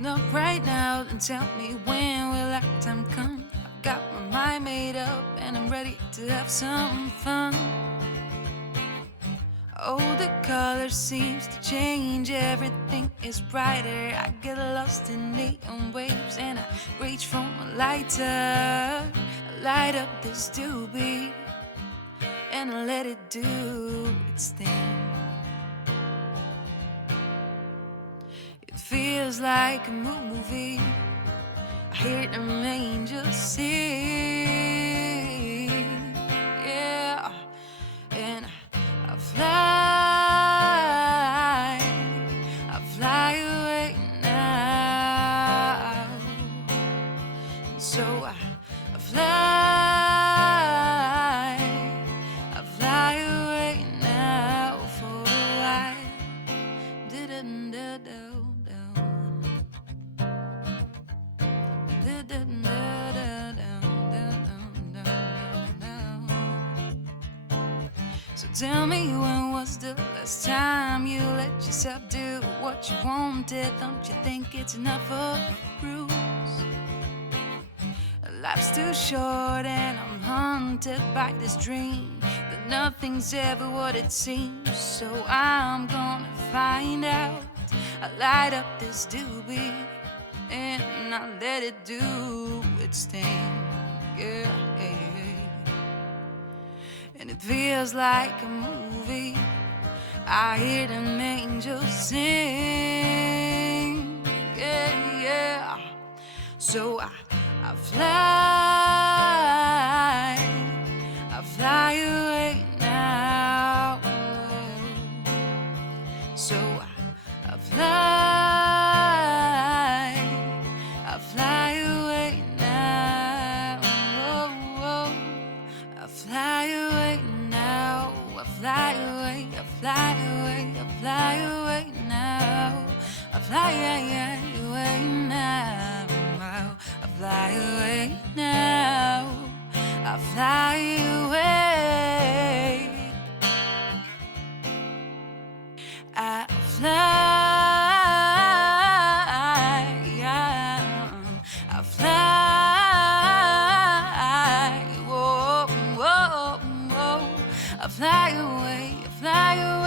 Not right now, then tell me when will that time come? I've got my mind made up and I'm ready to have some fun. Oh, the color seems to change, everything is brighter. I get lost in neon waves and I reach for my lighter. I light up this doobie and I let it do its thing. It feels like a movie. I hear them angels sing, yeah, and I fly away now. So I fly away now for a while. So tell me, when was the last time you let yourself do what you wanted? Don't you think it's enough of a bruise? Life's too short and I'm haunted by this dream that nothing's ever what it seems. So I'm gonna find out. I light up this doobie and I let it do its thing, yeah. And it feels like a movie. I hear them angels sing, yeah, yeah. So I fly away now. So I fly away now. I fly away now. I fly away, I fly away, I fly away now. I fly away now. I fly away now. I fly away. I fly. I fly. Whoa, whoa, whoa. I fly away. I fly away.